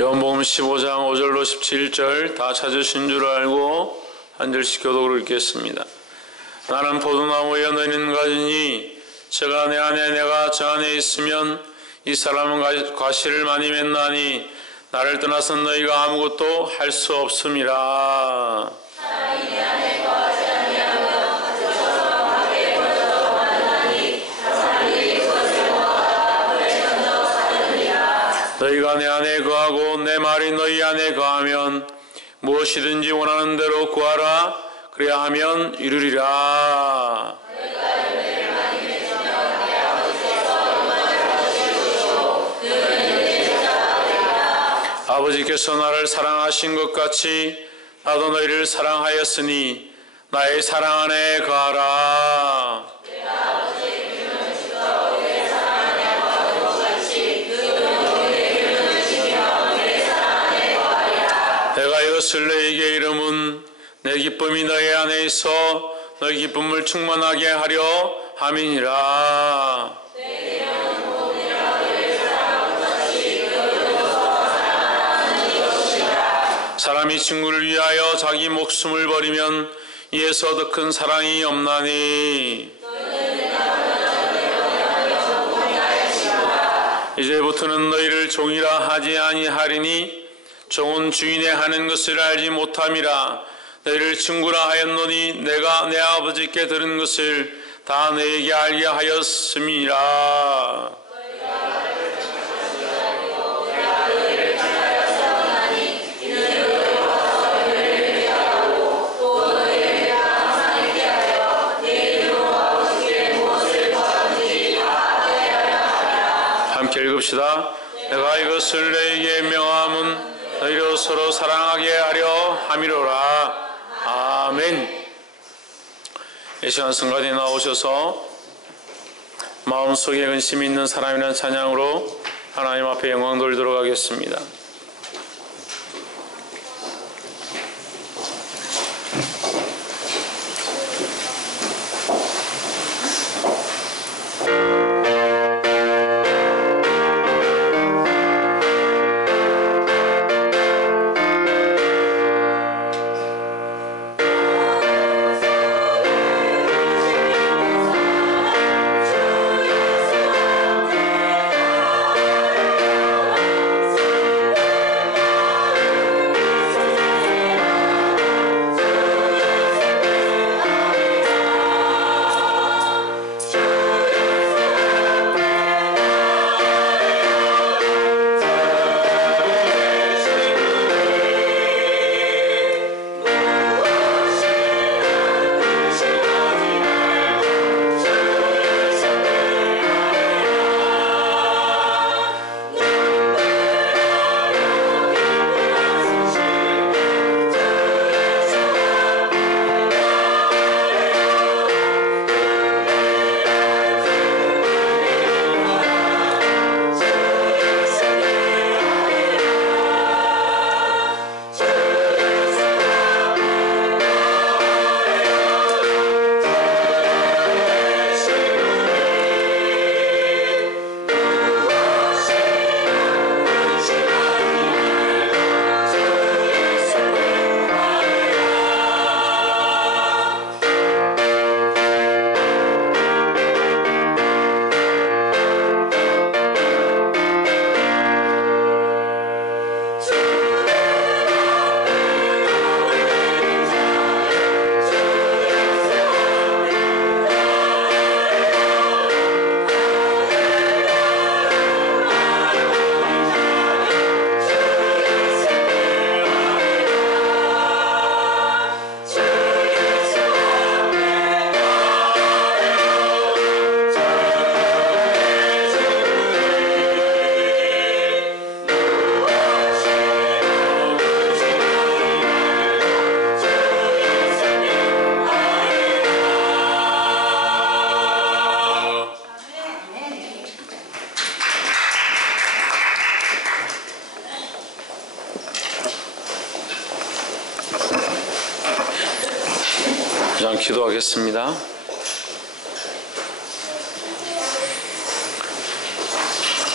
요한복음 15장 5절로 17절 다 찾으신 줄 알고 한 절씩 교독으로 읽겠습니다. 나는 포도나무에 너희는 가지니 저가 내 안에 내가 저 안에 있으면 이 사람은 과실을 많이 맺나니 나를 떠나서 너희가 아무것도 할 수 없음이라. 사람이 내 안에 거하지 아니하면 가져서 밖에 버려져 마르나니 사람이 그것을 먹다가 불에 던져 사느니라. 너희가 내 안에 거하고 내 말이 너희 안에 거하면 무엇이든지 원하는 대로 구하라. 그래야 하면 이루리라. 너희가 열매를 많이 맺으면 내 아버지께서 영광을 받으시고 그는 일을 찾아가리라. 아버지께서 나를 사랑하신 것 같이 나도 너희를 사랑하였으니 나의 사랑 안에 거하라. 내가 아버지의 기름을 주어 그의 사랑 안에 거하는 것 같이 그는 너희의 기름을 주시며 그의 사랑 안에 거하리라. 내가 이것을 너희에게 이름은 내 기쁨이 너희 안에 있어 너희 기쁨을 충만하게 하려 함이니라. 내 기름은 모든이라 그를 사랑하는 것이 그로서 사랑하는 이것이라. 사람이 친구를 위하여 자기 목숨을 버리면 이에서 더 큰 사랑이 없나니. 이제부터는 너희를 종이라 하지 아니하리니 종은 주인의 하는 것을 알지 못함이라. 너희를 친구라 하였노니 내가 내 아버지께 들은 것을 다 너희에게 알게 하였음이라. 함께 읽읍시다. 내가 이것을 너희에게 명함은 너희로 서로 사랑하게 하려 함이로라. 아멘. 이 시간 성가대에 나오셔서 마음속에 근심이 있는 사람이라는 찬양으로 하나님 앞에 영광 돌리도록 하겠습니다. 기도하겠습니다.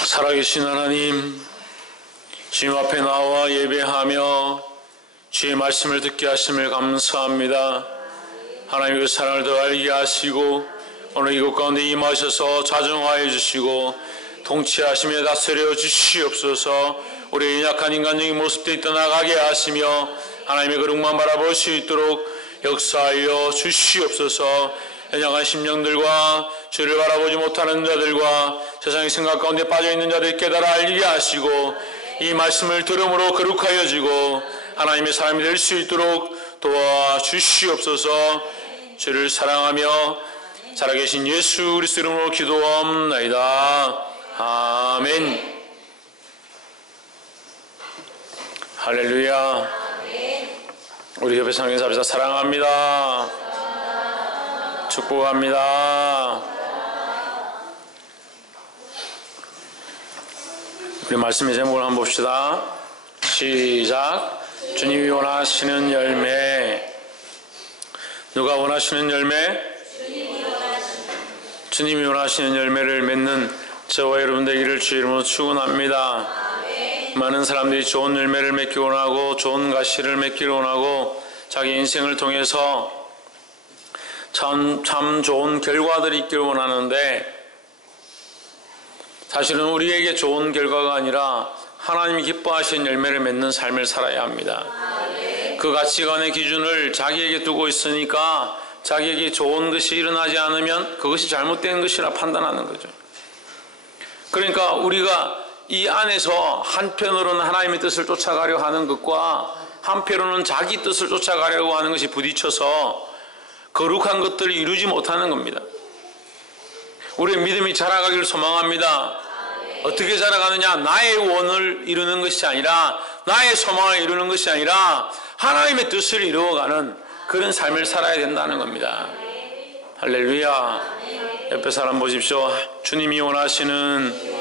살아계신 하나님, 주님 앞에 나와 예배하며 주의 말씀을 듣게 하심을 감사합니다. 하나님의 사랑을 더 알게 하시고 오늘 이곳 가운데 임하셔서 자정하여 주시고 통치하시며 다스려 주시옵소서. 우리의 연약한 인간적인 모습들이 떠나가게 하시며 하나님의 거룩만 바라볼 수 있도록 역사하여 주시옵소서. 연약한 심령들과 주를 바라보지 못하는 자들과 세상의 생각 가운데 빠져있는 자들 깨달아 알게 하시고 이 말씀을 들음으로 거룩하여지고 하나님의 사람이 될 수 있도록 도와주시옵소서. 주를 사랑하며 살아계신 예수 그리스도 이름으로 기도합나이다. 아멘. 할렐루야. 우리 옆에 상인 사람들 사랑합니다. 축복합니다. 우리 말씀의 제목을 한번 봅시다. 시작. 주님이 원하시는 열매. 누가 원하시는 열매? 주님이 원하시는 열매를 맺는 저와 여러분 되기를 주 이름으로 축원합니다. 많은 사람들이 좋은 열매를 맺기 원하고 좋은 가시를 맺기를 원하고 자기 인생을 통해서 참 좋은 결과들이 있기를 원하는데 사실은 우리에게 좋은 결과가 아니라 하나님이 기뻐하시는 열매를 맺는 삶을 살아야 합니다. 그 가치관의 기준을 자기에게 두고 있으니까 자기에게 좋은 것이 일어나지 않으면 그것이 잘못된 것이라 판단하는 거죠. 그러니까 우리가 이 안에서 한편으로는 하나님의 뜻을 쫓아가려 하는 것과 한편으로는 자기 뜻을 쫓아가려고 하는 것이 부딪혀서 거룩한 것들을 이루지 못하는 겁니다. 우리의 믿음이 자라가기를 소망합니다. 어떻게 자라가느냐? 나의 원을 이루는 것이 아니라 나의 소망을 이루는 것이 아니라 하나님의 뜻을 이루어가는 그런 삶을 살아야 된다는 겁니다. 할렐루야. 옆에 사람 보십시오. 주님이 원하시는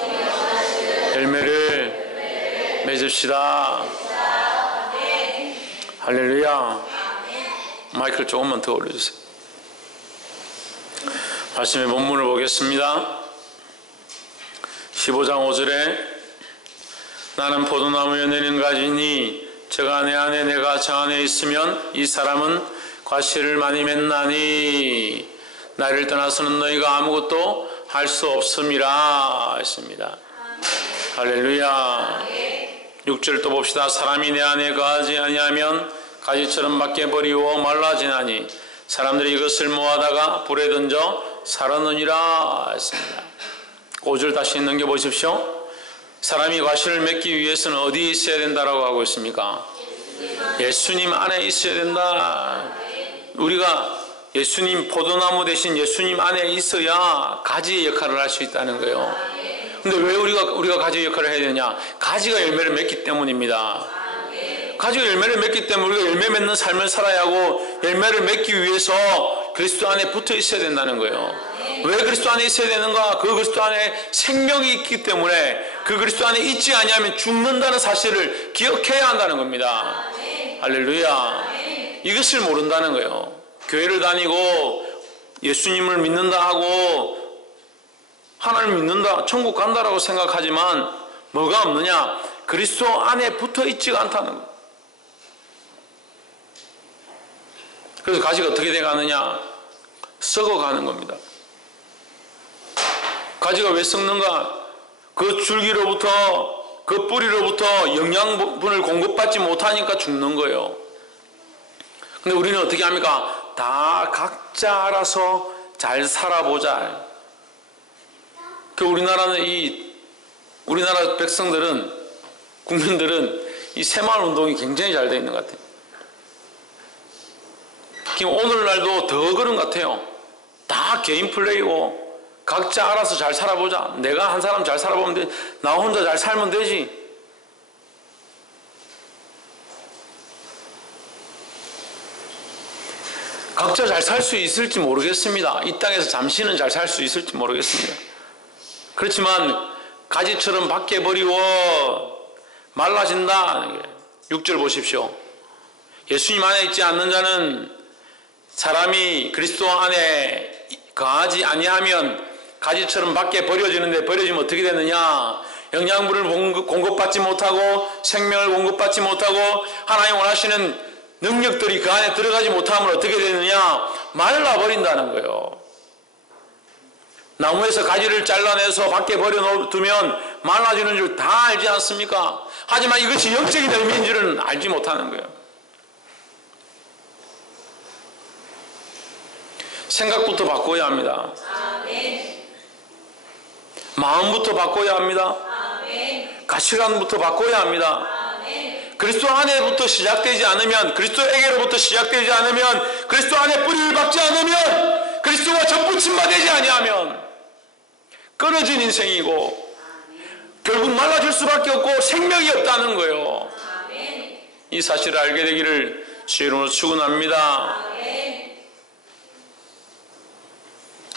열매를 맺읍시다. 할렐루야. 마이크를 조금만 더 올려주세요. 말씀의 본문을 보겠습니다. 15장 5절에 나는 포도나무에 내린 가지니 저가 내 안에 내가 저 안에 있으면 이 사람은 과실을 많이 맺나니 나를 떠나서는 너희가 아무것도 할 수 없음이라 했습니다. 할렐루야. 6절 또 봅시다. 사람이 내 안에 거하지 아니하면 가지처럼 밖에 버리고 말라지나니 사람들이 이것을 모아다가 불에 던져 사르느니라 했습니다. 5절 다시 넘겨보십시오. 사람이 과실을 맺기 위해서는 어디에 있어야 된다라고 하고 있습니까? 예수님 안에 있어야 된다. 우리가 예수님 포도나무 대신 예수님 안에 있어야 가지의 역할을 할 수 있다는 거예요. 근데 왜 우리가 가지의 역할을 해야 되냐? 가지가 열매를 맺기 때문입니다. 가지가 열매를 맺기 때문에 우리가 열매 맺는 삶을 살아야 하고 열매를 맺기 위해서 그리스도 안에 붙어 있어야 된다는 거예요. 왜 그리스도 안에 있어야 되는가? 그 그리스도 안에 생명이 있기 때문에 그 그리스도 안에 있지 아니하면 죽는다는 사실을 기억해야 한다는 겁니다. 할렐루야. 이것을 모른다는 거예요. 교회를 다니고 예수님을 믿는다 하고 하나님 믿는다, 천국 간다라고 생각하지만 뭐가 없느냐? 그리스도 안에 붙어 있지가 않다는 거예요. 그래서 가지가 어떻게 돼가느냐? 썩어가는 겁니다. 가지가 왜 썩는가? 그 줄기로부터 그 뿌리로부터 영양분을 공급받지 못하니까 죽는 거예요. 근데 우리는 어떻게 합니까? 다 각자 알아서 잘 살아보자. 그 우리나라 백성들은, 국민들은 이 새마을 운동이 굉장히 잘 되어 있는 것 같아요. 오늘날도 더 그런 것 같아요. 다 개인 플레이고 각자 알아서 잘 살아보자. 내가 한 사람 잘 살아보면 돼. 나 혼자 잘 살면 되지. 각자 잘 살 수 있을지 모르겠습니다. 이 땅에서 잠시는 잘 살 수 있을지 모르겠습니다. 그렇지만 가지처럼 밖에 버리고 말라진다. 6절 보십시오. 예수님 안에 있지 않는 자는 사람이 그리스도 안에 거하지 아니하면 가지처럼 밖에 버려지는데 버려지면 어떻게 되느냐? 영양분을 공급받지 못하고 생명을 공급받지 못하고 하나님 원하시는 능력들이 그 안에 들어가지 못하면 어떻게 되느냐? 말라버린다는 거예요. 나무에서 가지를 잘라내서 밖에 버려두면 말라지는 줄 다 알지 않습니까? 하지만 이것이 영적인 의미인 줄은 알지 못하는 거예요. 생각부터 바꿔야 합니다. 마음부터 바꿔야 합니다. 가치관부터 바꿔야 합니다. 그리스도 안에부터 시작되지 않으면, 그리스도에게로부터 시작되지 않으면, 그리스도 안에 뿌리를 박지 않으면, 그리스도와 접붙임만 되지 아니하면 끊어진 인생이고 결국 말라질 수밖에 없고 생명이 없다는 거예요. 이 사실을 알게 되기를 주의 이름으로 축원합니다.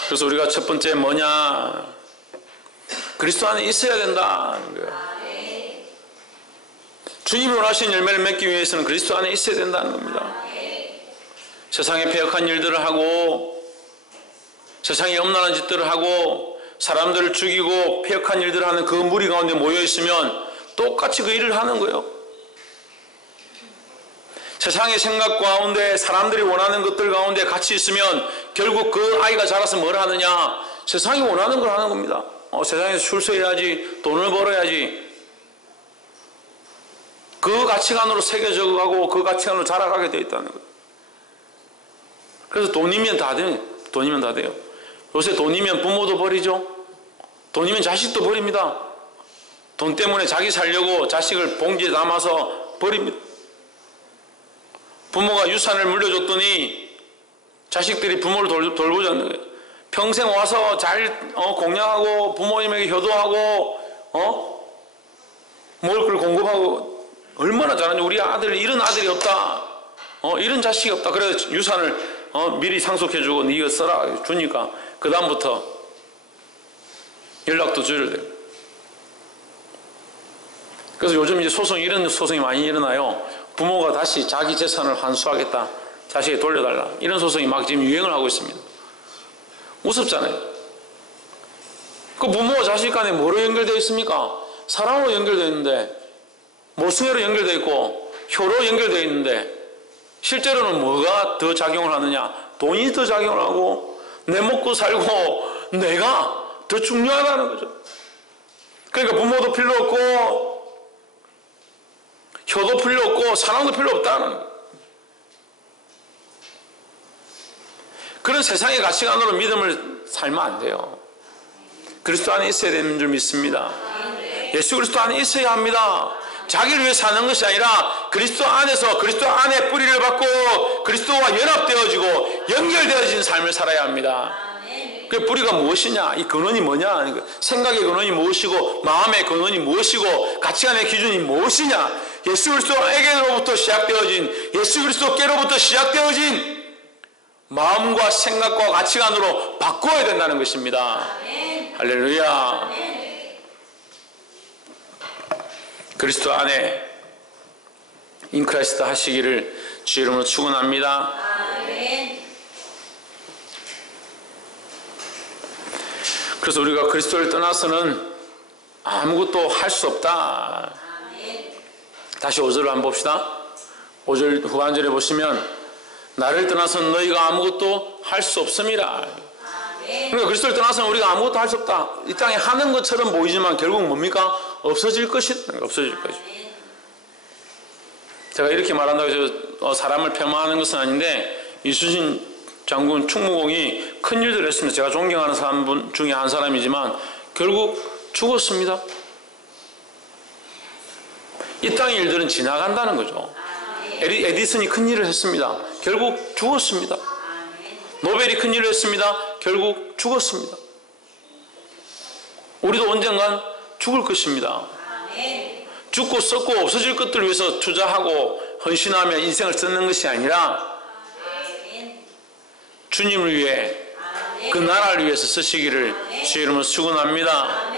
그래서 우리가 첫 번째 뭐냐? 그리스도 안에 있어야 된다는 거예요. 주님이 원하시는 열매를 맺기 위해서는 그리스도 안에 있어야 된다는 겁니다. 세상에 패역한 일들을 하고 세상에 엄란한 짓들을 하고 사람들을 죽이고 패역한 일들을 하는 그 무리 가운데 모여 있으면 똑같이 그 일을 하는 거예요. 세상의 생각 가운데 사람들이 원하는 것들 가운데 같이 있으면 결국 그 아이가 자라서 뭘 하느냐? 세상이 원하는 걸 하는 겁니다. 세상에서 출세해야지, 돈을 벌어야지. 그 가치관으로 새겨져 가고 그 가치관으로 자라가게 되어 있다는 거예요. 그래서 돈이면 다 돼요. 돈이면 다 돼요. 요새 돈이면 부모도 버리죠. 돈이면 자식도 버립니다. 돈 때문에 자기 살려고 자식을 봉지에 담아서 버립니다. 부모가 유산을 물려줬더니 자식들이 부모를 돌보지 않는 거예요. 평생 와서 잘 공양하고 부모님에게 효도하고 먹을 걸 공급하고 얼마나 잘하는지. 우리 아들 이런 아들이 없다. 이런 자식이 없다. 그래서 유산을 미리 상속해주고 네가 써라 주니까 그 다음부터 연락도 줄여야 돼요. 그래서 요즘 이제 이런 소송이 많이 일어나요. 부모가 다시 자기 재산을 환수하겠다, 자식에게 돌려달라, 이런 소송이 막 지금 유행을 하고 있습니다. 무섭잖아요. 그 부모와 자식 간에 뭐로 연결되어 있습니까? 사랑으로 연결되어 있는데, 모성애로 연결되어 있고 효로 연결되어 있는데 실제로는 뭐가 더 작용을 하느냐? 돈이 더 작용을 하고 내 먹고 살고 내가 더 중요하다는 거죠. 그러니까 부모도 필요 없고 효도 필요 없고 사랑도 필요 없다는 거예요. 그런 세상의 가치관으로 믿음을 살면 안 돼요. 그리스도 안에 있어야 되는 줄 믿습니다. 예수 그리스도 안에 있어야 합니다. 자기를 위해 사는 것이 아니라 그리스도 안에서 그리스도 안에 뿌리를 받고 그리스도와 연합되어지고 연결되어진 삶을 살아야 합니다. 그 뿌리가 무엇이냐? 이 근원이 뭐냐? 생각의 근원이 무엇이고 마음의 근원이 무엇이고 가치관의 기준이 무엇이냐? 예수 그리스도에게로부터 시작되어진, 예수 그리스도께로부터 시작되어진 마음과 생각과 가치관으로 바꿔야 된다는 것입니다. 할렐루야. 그리스도 안에 인크라이스트 하시기를 주 이름으로 축원합니다. 그래서 우리가 그리스도를 떠나서는 아무것도 할 수 없다. 다시 5절을 한번 봅시다. 5절 후반절에 보시면 나를 떠나서는 너희가 아무것도 할 수 없음이라. 그러니까 그리스도를 떠나서는 우리가 아무것도 할 수 없다. 이 땅에 하는 것처럼 보이지만 결국 뭡니까? 없어질 것이다. 없어질 것이. 제가 이렇게 말한다고 해서 사람을 폄하하는 것은 아닌데 이수진 장군 충무공이 큰 일들을 했습니다. 제가 존경하는 사람 중에 한 사람이지만 결국 죽었습니다. 이 땅의 일들은 지나간다는 거죠. 에디슨이 큰 일을 했습니다. 결국 죽었습니다. 노벨이 큰 일을 했습니다. 결국 죽었습니다. 우리도 언젠간 죽을 것입니다. 죽고 썩고 없어질 것들을 위해서 투자하고 헌신하며 인생을 쓰는 것이 아니라 주님을 위해 그 나라를 위해서 쓰시기를 주의 이름으로 축원합니다.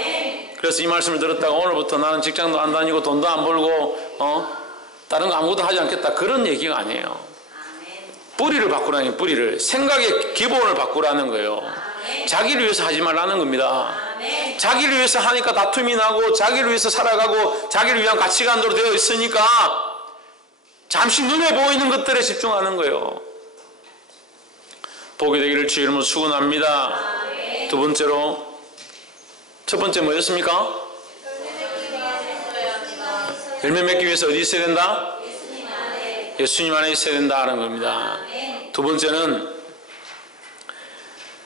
그래서 이 말씀을 들었다가 오늘부터 나는 직장도 안 다니고 돈도 안 벌고 다른 거 아무것도 하지 않겠다, 그런 얘기가 아니에요. 뿌리를 바꾸라는, 뿌리를, 생각의 기본을 바꾸라는 거예요. 자기를 위해서 하지 말라는 겁니다. 자기를 위해서 하니까 다툼이 나고, 자기를 위해서 살아가고, 자기를 위한 가치관으로 되어 있으니까 잠시 눈에 보이는 것들에 집중하는 거예요. 복이 되기를 주 이름으로 축원합니다. 두 번째로, 첫 번째 뭐였습니까? 열매 맺기 위해서 어디 있어야 된다? 예수님 안에 있어야 된다는 겁니다. 두 번째는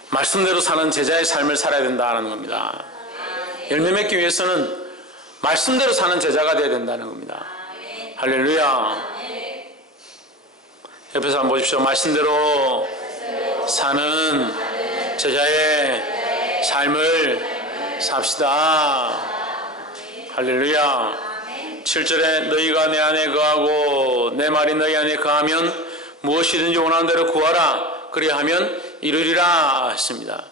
말씀대로 사는 제자의 삶을 살아야 된다는 겁니다. 열매 맺기 위해서는 말씀대로 사는 제자가 되어야 된다는 겁니다. 할렐루야. 옆에서 한번 보십시오. 말씀대로 사는 제자의 삶을 삽시다. 할렐루야. 7절에 너희가 내 안에 거하고 내 말이 너희 안에 거하면 무엇이든지 원하는 대로 구하라. 그리하면 이루리라 했습니다.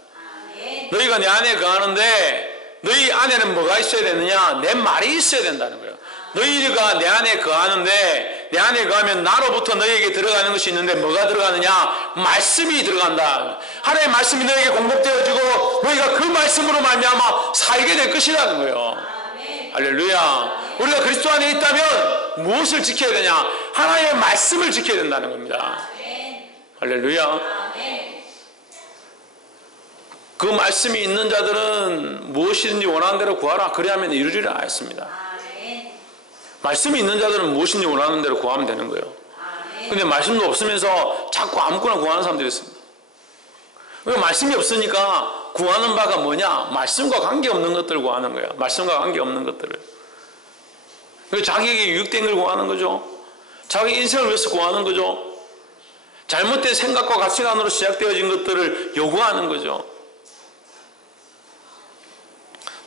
너희가 내 안에 거하는데 너희 안에는 뭐가 있어야 되느냐? 내 말이 있어야 된다는 거예요. 너희가 내 안에 거하는데 내 안에 거하면 나로부터 너희에게 들어가는 것이 있는데 뭐가 들어가느냐? 말씀이 들어간다. 하나님의 말씀이 너희에게 공급되어지고 너희가 그 말씀으로 말미암아 살게 될 것이라는 거예요. 할렐루야. 우리가 그리스도 안에 있다면 무엇을 지켜야 되냐? 하나님의 말씀을 지켜야 된다는 겁니다. 할렐루야. 그 말씀이 있는 자들은 무엇이든지 원하는 대로 구하라. 그리하면 이루리라 했습니다. 말씀이 있는 자들은 무엇인지 원하는 대로 구하면 되는 거예요. 근데 말씀도 없으면서 자꾸 아무거나 구하는 사람들이 있습니다. 말씀이 없으니까 구하는 바가 뭐냐? 말씀과 관계없는 것들을 구하는 거예요. 말씀과 관계없는 것들을. 자기에게 유익된 걸 구하는 거죠. 자기 인생을 위해서 구하는 거죠. 잘못된 생각과 가치관으로 시작되어진 것들을 요구하는 거죠.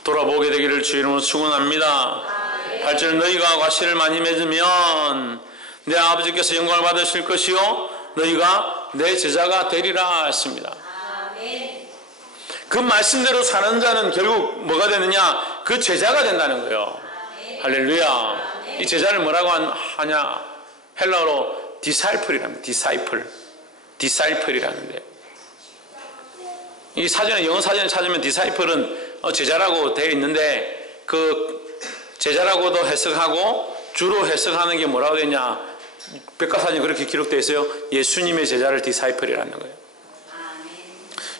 돌아보게 되기를 주 이름으로 축원합니다. 8절 너희가 과실을 많이 맺으면 내 아버지께서 영광을 받으실 것이요 너희가 내 제자가 되리라 했습니다. 그 말씀대로 사는 자는 결국 뭐가 되느냐? 그 제자가 된다는 거예요. 할렐루야. 이 제자를 뭐라고 하냐? 헬라어로 디사이플이랍니다. 디사이플이라는데 이 사전에, 영어 사전에 찾으면 디사이플은 제자라고 되어 있는데 그 제자라고도 해석하고 주로 해석하는 게 뭐라고 되냐? 백과사전에 그렇게 기록되어 있어요. 예수님의 제자를 디사이플이라는 거예요.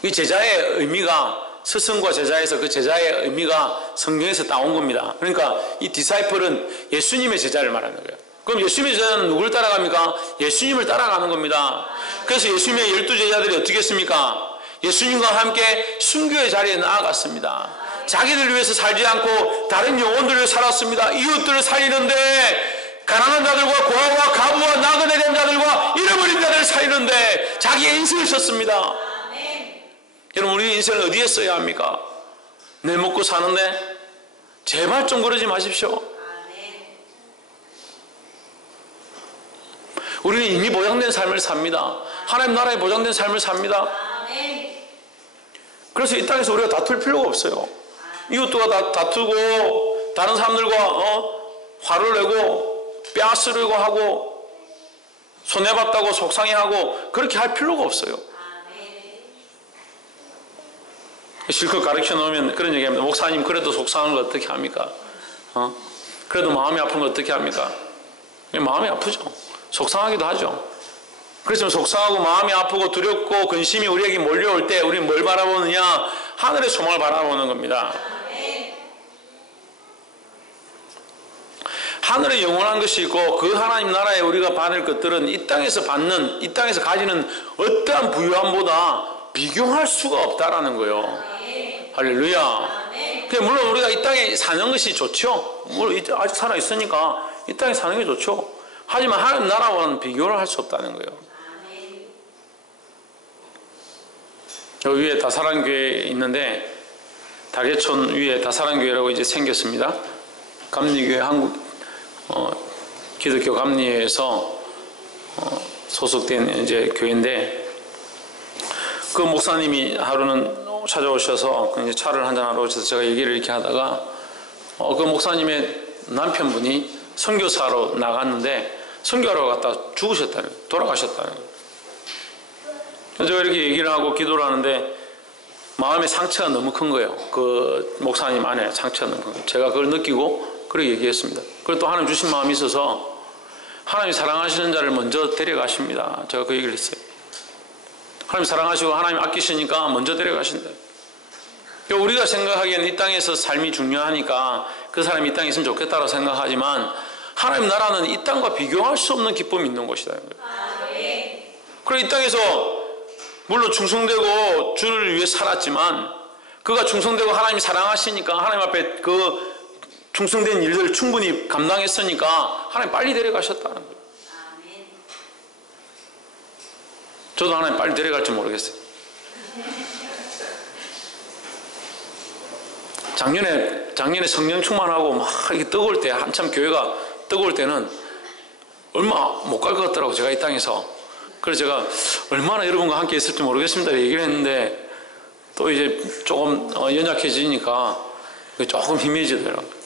이 제자의 의미가 스승과 제자에서 그 제자의 의미가 성경에서 따온 겁니다. 그러니까 이 디사이플은 예수님의 제자를 말하는 거예요. 그럼 예수님의 제자는 누구를 따라갑니까? 예수님을 따라가는 겁니다. 그래서 예수님의 12제자들이 어떻게 했습니까? 예수님과 함께 순교의 자리에 나아갔습니다. 자기들 위해서 살지 않고 다른 영혼들을 위해 살았습니다. 이웃들을 살리는데, 가난한 자들과 고아와 가부와 나그네 된 자들과 잃어버린 자들을 살리는데 자기의 인생을 썼습니다. 여러분, 우리 인생을 어디에 써야 합니까? 내 먹고 사는데? 제발 좀 그러지 마십시오. 우리는 이미 보장된 삶을 삽니다. 하나님 나라에 보장된 삶을 삽니다. 그래서 이 땅에서 우리가 다툴 필요가 없어요. 이웃들과 다투고 다른 사람들과 화를 내고 뺨쓰르고 하고 손해봤다고 속상해하고 그렇게 할 필요가 없어요. 실컷 가르쳐 놓으면 그런 얘기합니다. 목사님 그래도 속상한 거 어떻게 합니까? 그래도 마음이 아픈 거 어떻게 합니까? 마음이 아프죠. 속상하기도 하죠. 그렇지만 속상하고 마음이 아프고 두렵고 근심이 우리에게 몰려올 때 우리는 뭘 바라보느냐? 하늘의 소망을 바라보는 겁니다. 하늘에 영원한 것이 있고 그 하나님 나라에 우리가 받을 것들은 이 땅에서 가지는 어떠한 부유함보다 비교할 수가 없다라는 거예요. 할렐루야. 물론 우리가 이 땅에 사는 것이 좋죠. 물론 아직 살아있으니까 이 땅에 사는 게 좋죠. 하지만 하나님 나라와는 비교를 할 수 없다는 거예요. 여기 위에 다사랑교회 있는데 다계촌 위에 다사랑교회라고 이제 생겼습니다. 감리교회 한국 기독교 감리회에서 소속된 이제 교회인데 그 목사님이 하루는 찾아오셔서 이제 차를 한잔하러 오셔서 제가 얘기를 이렇게 하다가 그 목사님의 남편분이 선교사로 나갔는데 선교하러 갔다 돌아가셨다는 거예요. 제가 이렇게 얘기를 하고 기도를 하는데 마음의 상처가 너무 큰 거예요. 그 목사님 안에 상처가 너무 큰 거예요. 제가 그걸 느끼고 그렇게 얘기했습니다. 그리고 또 하나님 주신 마음이 있어서 하나님이 사랑하시는 자를 먼저 데려가십니다. 제가 그 얘기를 했어요. 하나님 사랑하시고 하나님 아끼시니까 먼저 데려가신다. 우리가 생각하기에는 이 땅에서 삶이 중요하니까 그 사람이 이 땅에 있으면 좋겠다고 생각하지만 하나님 나라는 이 땅과 비교할 수 없는 기쁨이 있는 곳이다. 그리고 이 땅에서 물론 충성되고 주를 위해 살았지만 그가 충성되고 하나님이 사랑하시니까 하나님 앞에 그 충성된 일들을 충분히 감당했으니까 하나님 빨리 데려가셨다는 거예요. 저도 하나님 빨리 데려갈지 모르겠어요. 작년에 성령 충만하고 막 이렇게 뜨거울 때, 한참 교회가 뜨거울 때는 얼마 못 갈 것 같더라고, 제가 이 땅에서. 그래서 제가 얼마나 여러분과 함께 있을지 모르겠습니다 얘기를 했는데 또 이제 조금 연약해지니까 조금 희미해지더라고요.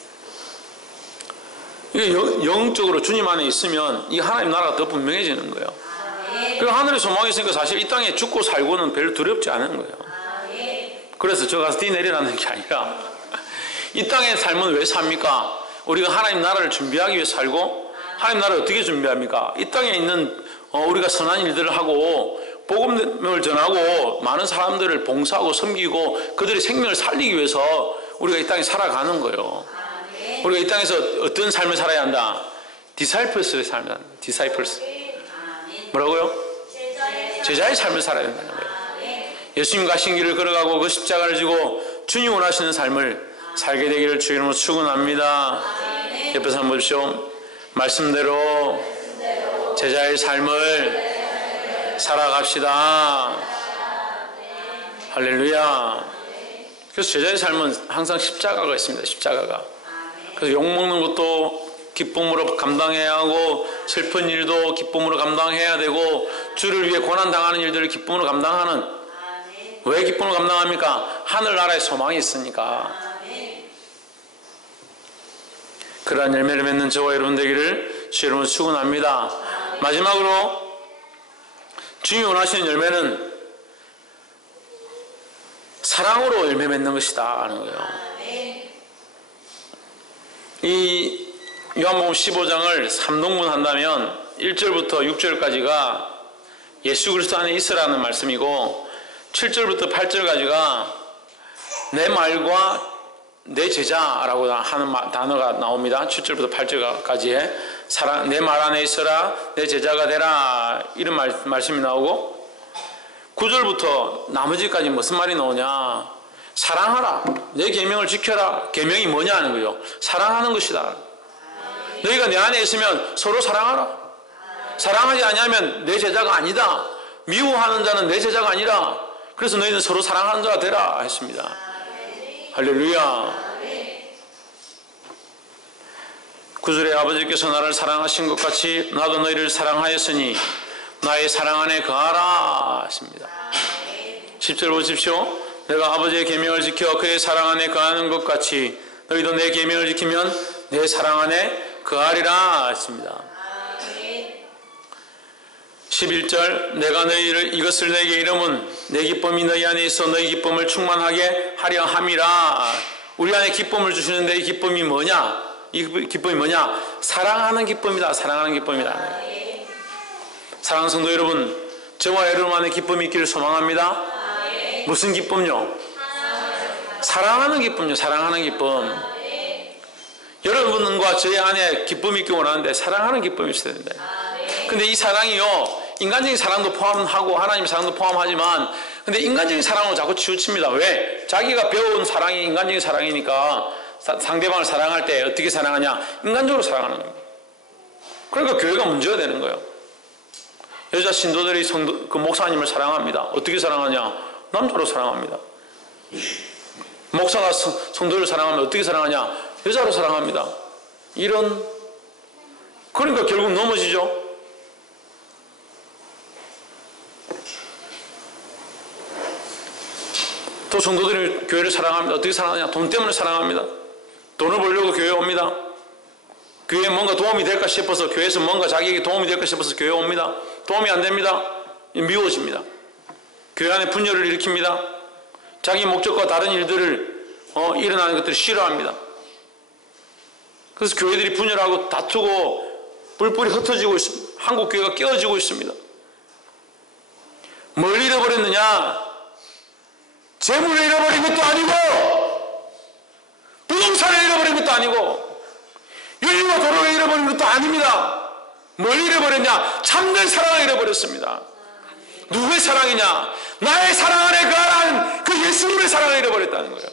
이게 영적으로 주님 안에 있으면 이 하나님 나라가 더 분명해지는 거예요. 그리고 하늘의 소망이 있으니까 사실 이 땅에 죽고 살고는 별로 두렵지 않은 거예요. 그래서 저 가서 뛰내리라는 게 아니라 이 땅의 삶은 왜 삽니까? 우리가 하나님 나라를 준비하기 위해 살고 하나님 나라를 어떻게 준비합니까? 이 땅에 있는 우리가 선한 일들을 하고 복음을 전하고 많은 사람들을 봉사하고 섬기고 그들의 생명을 살리기 위해서 우리가 이 땅에 살아가는 거예요. 우리가 이 땅에서 어떤 삶을 살아야 한다? 디사이플스의 삶을 한다. 디사이플스. 뭐라고요? 제자의 삶을 살아야 된다는 거예요. 예수님 가신 길을 걸어가고 그 십자가를 지고 주님 원하시는 삶을 살게 되기를 주 이름으로 축원합니다. 옆에서 한번 보십시오. 말씀대로 제자의 삶을 살아갑시다. 할렐루야. 그래서 제자의 삶은 항상 십자가가 있습니다. 십자가가. 그래서 욕먹는 것도 기쁨으로 감당해야 하고 슬픈 일도 기쁨으로 감당해야 되고 주를 위해 고난당하는 일들을 기쁨으로 감당하는. 왜 기쁨으로 감당합니까? 하늘나라에 소망이 있으니까. 그러한 열매를 맺는 저와 여러분 되기를 주 이름으로 축원합니다. 마지막으로 주님이 원하시는 열매는 사랑으로 열매 맺는 것이다 하는 거예요. 이 요한복음 15장을 3등분 한다면 1절부터 6절까지가 예수 그리스도 안에 있으라는 말씀이고 7절부터 8절까지가 내 말과 내 제자라고 하는 단어가 나옵니다. 7절부터 8절까지에 내 말 안에 있어라, 내 제자가 되라, 이런 말씀이 나오고 9절부터 나머지까지 무슨 말이 나오냐? 사랑하라, 내 계명을 지켜라. 계명이 뭐냐 하는 거죠. 사랑하는 것이다. 너희가 내 안에 있으면 서로 사랑하라. 사랑하지 아니하면 내 제자가 아니다. 미워하는 자는 내 제자가 아니라. 그래서 너희는 서로 사랑하는 자가 되라 했습니다. 할렐루야. 9절에 아버지께서 나를 사랑하신 것 같이 나도 너희를 사랑하였으니 나의 사랑 안에 거하라 했습니다. 10절 보십시오. 내가 아버지의 계명을 지켜 그의 사랑 안에 거하는 것 같이 너희도 내 계명을 지키면 내 사랑 안에 거하리라 했습니다. 11절 내가 너희를 이것을 내게 이름은 내 기쁨이 너희 안에 있어 너희 기쁨을 충만하게 하려 함이라. 우리 안에 기쁨을 주시는데 이 기쁨이 뭐냐? 이 기쁨이 뭐냐? 사랑하는 기쁨이다. 사랑하는 기쁨이다. 사랑하는 성도 여러분, 저와 여러분 안에 기쁨이 있기를 소망합니다. 무슨 기쁨요? 사랑하는 기쁨요. 사랑하는 기쁨. 여러분과 저희 안에 기쁨이 있기 원하는데 사랑하는 기쁨이 있어야 된다. 근데 이 사랑이요, 인간적인 사랑도 포함하고 하나님의 사랑도 포함하지만 근데 인간적인 사랑으로 자꾸 치우칩니다. 왜? 자기가 배운 사랑이 인간적인 사랑이니까 상대방을 사랑할 때 어떻게 사랑하냐? 인간적으로 사랑하는 겁니다. 그러니까 교회가 문제가 되는 거예요. 여자 신도들이 그 목사님을 사랑합니다. 어떻게 사랑하냐? 남자로 사랑합니다. 목사가 성도를 사랑하면 어떻게 사랑하냐? 여자로 사랑합니다. 그러니까 결국 넘어지죠. 또 성도들이 교회를 사랑합니다. 어떻게 사랑하냐? 돈 때문에 사랑합니다. 돈을 벌려고 교회에 옵니다. 교회에 뭔가 도움이 될까 싶어서, 교회에서 뭔가 자기에게 도움이 될까 싶어서 교회에 옵니다. 도움이 안 됩니다. 미워집니다. 교회 안에 분열을 일으킵니다. 자기 목적과 다른 일들을 일어나는 것들을 싫어합니다. 그래서 교회들이 분열하고 다투고 뿔뿔이 흩어지고 있습니다. 한국 교회가 깨어지고 있습니다. 뭘 잃어버렸느냐? 재물을 잃어버린 것도 아니고, 부동산을 잃어버린 것도 아니고, 윤리와 도덕을 잃어버린 것도 아닙니다. 뭘 잃어버렸냐? 참된 사랑을 잃어버렸습니다. 누구의 사랑이냐? 나의 사랑 안에 거하는 그 예수님의 사랑을 잃어버렸다는 거예요.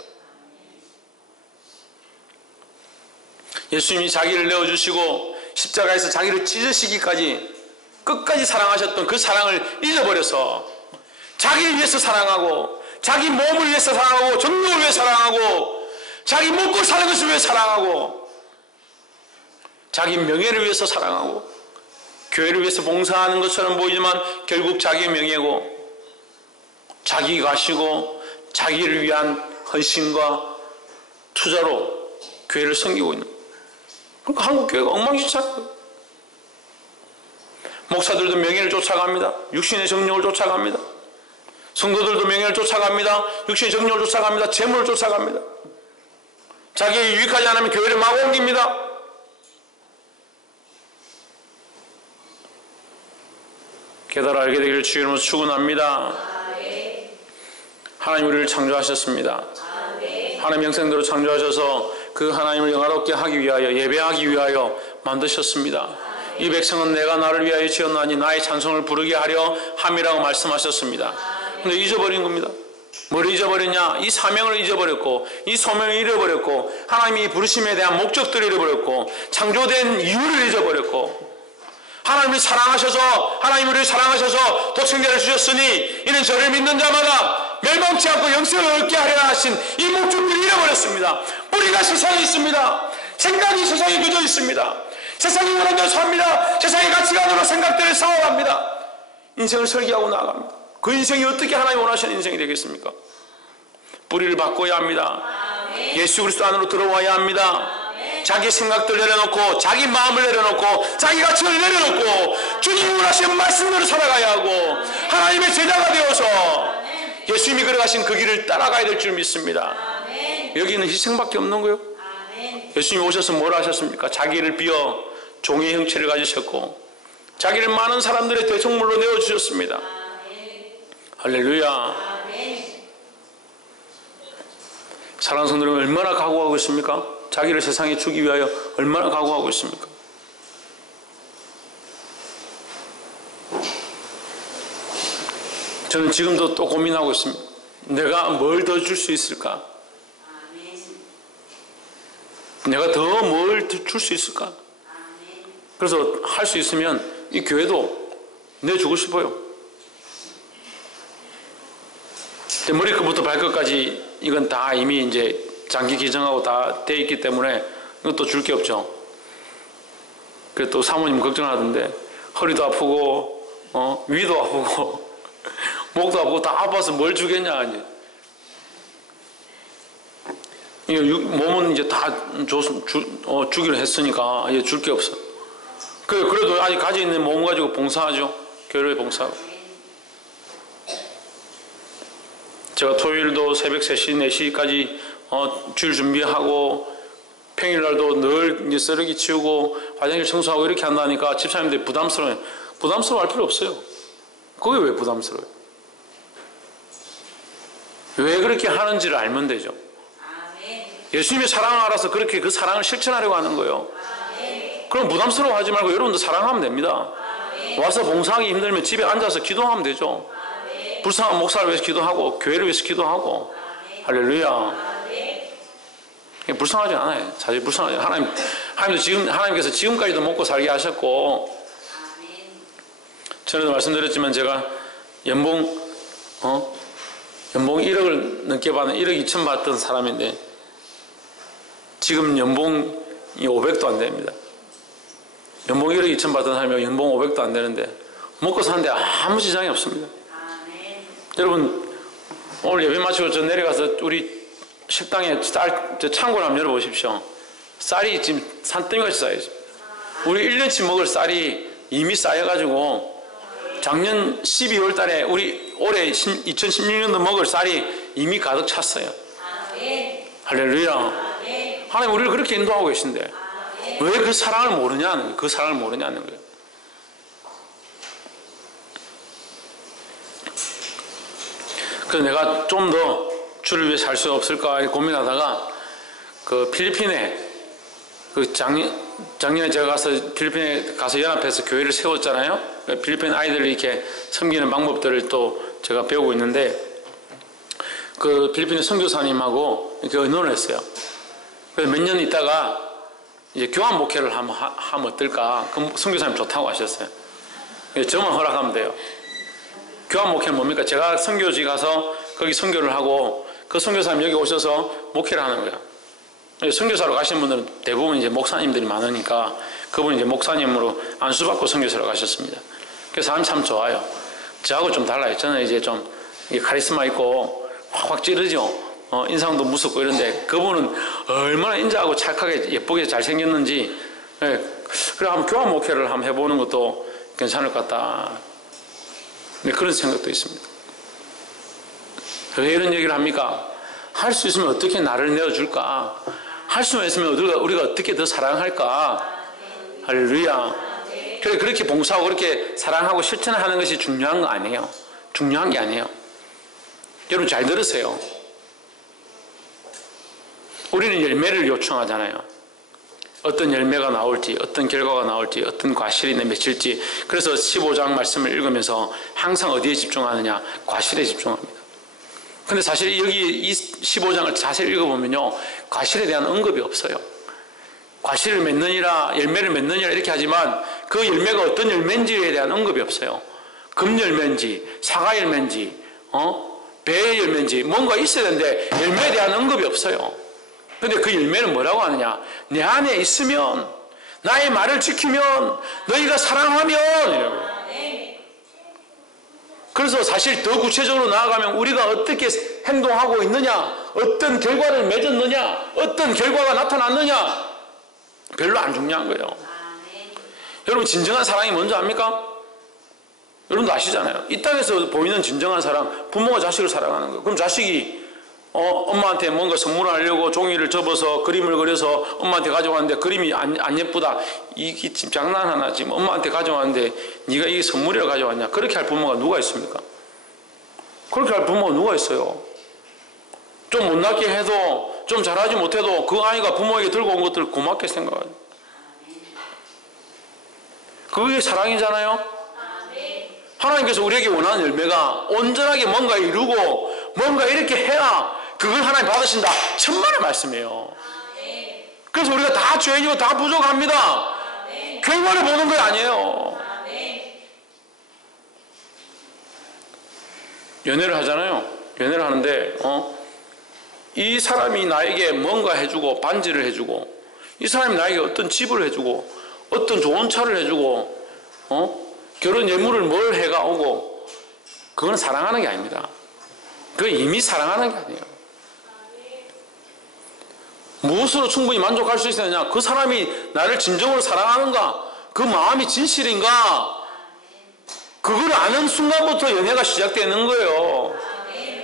예수님이 자기를 내어주시고 십자가에서 자기를 찢으시기까지 끝까지 사랑하셨던 그 사랑을 잊어버려서 자기를 위해서 사랑하고, 자기 몸을 위해서 사랑하고, 정욕을 위해 사랑하고, 자기 먹고 사는 것을 위해 사랑하고, 자기 명예를 위해서 사랑하고, 교회를 위해서 봉사하는 것처럼 보이지만 결국 자기의 명예고, 자기 가시고 자기를 위한 헌신과 투자로 교회를 섬기고 있는 거예요. 그러니까 한국 교회가 엉망진창이에요. 목사들도 명예를 쫓아갑니다. 육신의 정욕을 쫓아갑니다. 성도들도 명예를 쫓아갑니다. 육신의 정욕을 쫓아갑니다. 재물을 쫓아갑니다. 자기의 유익하지 않으면 교회를 막 옮깁니다. 깨달아 알게 되기를 주의 이름으로 축원합니다. 하나님 우리를 창조하셨습니다. 하나님 영생대로 창조하셔서 그 하나님을 영화롭게 하기 위하여, 예배하기 위하여 만드셨습니다. 이 백성은 내가 나를 위하여 지었나니 나의 찬송을 부르게 하려 함이라고 말씀하셨습니다. 근데 잊어버린 겁니다. 뭘 잊어버렸냐? 이 사명을 잊어버렸고, 이 소명을 잃어버렸고, 하나님이 부르심에 대한 목적들을 잃어버렸고, 창조된 이유를 잊어버렸고, 하나님을 사랑하셔서, 하나님 우리를 사랑하셔서 독생자를 주셨으니 이는 저를 믿는 자마다 멸망치 않고 영생을 얻게 하려 하신 이 목적들을 잃어버렸습니다. 뿌리가 세상에 있습니다. 생각이 세상에 그저 있습니다. 세상이 원하는 대로 삽니다. 세상의 가치관으로 생각들을 쌓아갑니다. 인생을 설계하고 나아갑니다. 그 인생이 어떻게 하나님 원하시는 인생이 되겠습니까? 뿌리를 바꿔야 합니다. 예수 그리스도 안으로 들어와야 합니다. 자기 생각들 내려놓고, 자기 마음을 내려놓고, 자기 가치를 내려놓고 주님이 원하시는 말씀대로 살아가야 하고, 하나님의 제자가 되어서 예수님이 걸어가신 그 길을 따라가야 될 줄 믿습니다. 여기는 희생밖에 없는 거예요. 예수님이 오셔서 뭘 하셨습니까? 자기를 비워 종의 형체를 가지셨고 자기를 많은 사람들의 대속물로 내어주셨습니다. 할렐루야. 사랑하는 성도 여러분, 얼마나 각오하고 있습니까? 자기를 세상에 주기 위하여 얼마나 각오하고 있습니까? 저는 지금도 또 고민하고 있습니다. 내가 뭘 더 줄 수 있을까? 내가 더 뭘 줄 수 있을까? 그래서 할 수 있으면 이 교회도 내주고 싶어요. 머리끝부터 발끝까지 이건 다 이미 이제 장기 기증하고 다 돼 있기 때문에 이것도 줄 게 없죠. 그래서 또 사모님 걱정하던데 허리도 아프고 위도 아프고 목도 아프고 다 아파서 뭘 주겠냐 이제. 몸은 이제 다 주기로 했으니까 이제 줄 게 없어. 그래도 아직 가지고 있는 몸 가지고 봉사하죠. 교회에 봉사하고. 제가 토요일도 새벽 3시, 4시까지 주일 준비하고 평일날도 늘 이제 쓰레기 치우고 화장실 청소하고 이렇게 한다니까 집사님들이 부담스러워요. 부담스러워할 필요 없어요. 그게 왜 부담스러워요? 왜 그렇게 하는지를 알면 되죠. 예수님의 사랑을 알아서 그렇게 그 사랑을 실천하려고 하는 거예요. 그럼 부담스러워하지 말고 여러분도 사랑하면 됩니다. 와서 봉사하기 힘들면 집에 앉아서 기도하면 되죠. 불쌍한 목사를 위해서 기도하고 교회를 위해서 기도하고. 할렐루야. 불쌍하지 않아요. 사실 불쌍하지 않아요. 하나님께서 지금까지도 먹고 살게 하셨고, 전에도 말씀드렸지만 제가 연봉 1억을 넘게 받는 1억 2천 받던 사람인데 지금 연봉이 500도 안 됩니다. 연봉 1억 2천 받던 사람이 연봉 500도 안 되는데 먹고 사는데 아무 지장이 없습니다. 여러분 오늘 예배 마치고 저 내려가서 우리 식당에 저 창고를 한번 열어보십시오. 쌀이 지금 산더미같이 쌓여있어요. 우리 1년치 먹을 쌀이 이미 쌓여가지고 작년 12월 달에 우리 올해 2016년도 먹을 쌀이 이미 가득 찼어요. 할렐루야. 하나님 우리를 그렇게 인도하고 계신데 왜 그 사랑을 모르냐는 거예요. 그 사랑을 모르냐는 거예요. 그래서 내가 좀 더 주를 위해 살 수 없을까 고민하다가 그 필리핀에 작년에 제가 가서 필리핀에 가서 연합해서 교회를 세웠잖아요. 필리핀 아이들을 이렇게 섬기는 방법들을 또 제가 배우고 있는데 그 필리핀의 선교사님하고 이렇게 의논을 했어요. 그래서 몇 년 있다가 이제 교환 목회를 하면 어떨까? 그 선교사님 좋다고 하셨어요. 저만 허락하면 돼요. 교환 목회는 뭡니까? 제가 선교지 가서 거기 선교를 하고 그 선교사님 여기 오셔서 목회를 하는 거예요. 선교사로 가신 분들은 대부분 이제 목사님들이 많으니까 그분이 이제 목사님으로 안수받고 선교사로 가셨습니다. 그래서 사람 참 좋아요. 저하고 좀 달라요. 저는 이제 좀 카리스마 있고 확 찌르죠. 인상도 무섭고 이런데 그분은 얼마나 인자하고 착하게 예쁘게 잘생겼는지. 그래 한번 교환 목회를 한번 해보는 것도 괜찮을 것 같다. 그런 생각도 있습니다. 왜 이런 얘기를 합니까? 할 수 있으면 어떻게 나를 내어줄까? 할 수 있으면 우리가 어떻게 더 사랑할까? 할렐루야. 그래 그렇게 봉사하고 그렇게 사랑하고 실천하는 것이 중요한 거 아니에요. 중요한 게 아니에요. 여러분 잘 들으세요. 우리는 열매를 요청하잖아요. 어떤 열매가 나올지, 어떤 결과가 나올지, 어떤 과실이 맺힐지. 그래서 15장 말씀을 읽으면서 항상 어디에 집중하느냐? 과실에 집중합니다. 근데 사실 여기 이 15장을 자세히 읽어보면요, 과실에 대한 언급이 없어요. 과실을 맺느니라, 열매를 맺느니라 이렇게 하지만 그 열매가 어떤 열매인지에 대한 언급이 없어요. 금 열매인지, 사과 열매인지, 배 열매인지 뭔가 있어야 되는데 열매에 대한 언급이 없어요. 근데 그 열매는 뭐라고 하느냐? 내 안에 있으면, 나의 말을 지키면, 너희가 사랑하면 이라고. 그래서 사실 더 구체적으로 나아가면 우리가 어떻게 행동하고 있느냐, 어떤 결과를 맺었느냐, 어떤 결과가 나타났느냐, 별로 안 중요한 거예요. 여러분 진정한 사랑이 뭔지 압니까? 여러분도 아시잖아요. 이 땅에서 보이는 진정한 사랑, 부모가 자식을 사랑하는 거예요. 그럼 자식이 엄마한테 뭔가 선물하려고 종이를 접어서 그림을 그려서 엄마한테 가져왔는데 그림이 안 예쁘다. 이게 지금 장난하나? 지금 엄마한테 가져왔는데 네가 이게 선물이라 가져왔냐? 그렇게 할 부모가 누가 있습니까? 그렇게 할 부모가 누가 있어요? 좀 못났게 해도 좀 잘하지 못해도 그 아이가 부모에게 들고 온 것들을 고맙게 생각하죠. 그게 사랑이잖아요. 하나님께서 우리에게 원하는 열매가 온전하게 뭔가 이루고 뭔가 이렇게 해야 그걸 하나님 받으신다. 천만의 말씀이에요. 그래서 우리가 다 죄인이고 다 부족합니다. 결과를 보는 거 아니에요. 연애를 하잖아요. 연애를 하는데 이 사람이 나에게 뭔가 해주고 반지를 해주고 이 사람이 나에게 어떤 집을 해주고 어떤 좋은 차를 해주고 결혼 예물을 뭘 해가 오고 그건 사랑하는 게 아닙니다. 그건 이미 사랑하는 게 아니에요. 무엇으로 충분히 만족할 수 있느냐? 그 사람이 나를 진정으로 사랑하는가? 그 마음이 진실인가? 그걸 아는 순간부터 연애가 시작되는 거예요.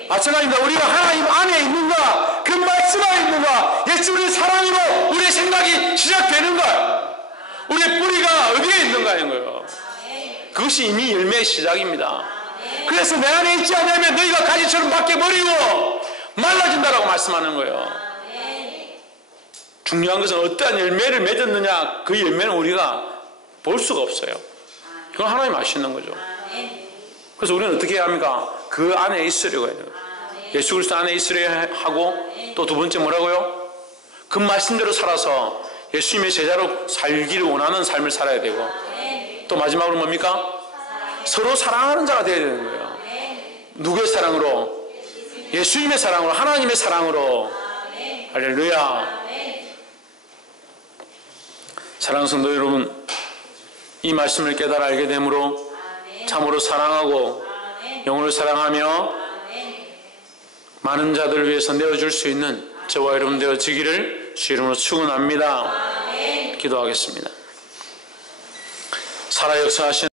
마찬가지입니다. 우리가 하나님 안에 있는가? 그 말씀 안에 있는가? 예수 우리의 사랑으로 우리의 생각이 시작되는가? 우리의 뿌리가 어디에 있는가 하는 거예요. 그것이 이미 열매의 시작입니다. 그래서 내 안에 있지 않으면 너희가 가지처럼 밖에 버리고 말라진다라고 말씀하는 거예요. 중요한 것은 어떠한 열매를 맺었느냐, 그 열매는 우리가 볼 수가 없어요. 그건 하나님 아시는 거죠. 그래서 우리는 어떻게 해야 합니까? 그 안에 있으려고 해야 돼요. 예수 그리스도 안에 있으려 하고 또 두 번째 뭐라고요? 그 말씀대로 살아서 예수님의 제자로 살기를 원하는 삶을 살아야 되고 또 마지막으로 뭡니까? 서로 사랑하는 자가 되어야 되는 거예요. 누구의 사랑으로? 예수님의 사랑으로, 하나님의 사랑으로. 할렐루야. 사랑하는 성도 여러분, 이 말씀을 깨달아 알게 되므로 참으로 사랑하고 영혼을 사랑하며 많은 자들을 위해서 내어줄 수 있는 저와 여러분 되어지기를 주 이름으로 축원합니다. 기도하겠습니다. 살아 역사하신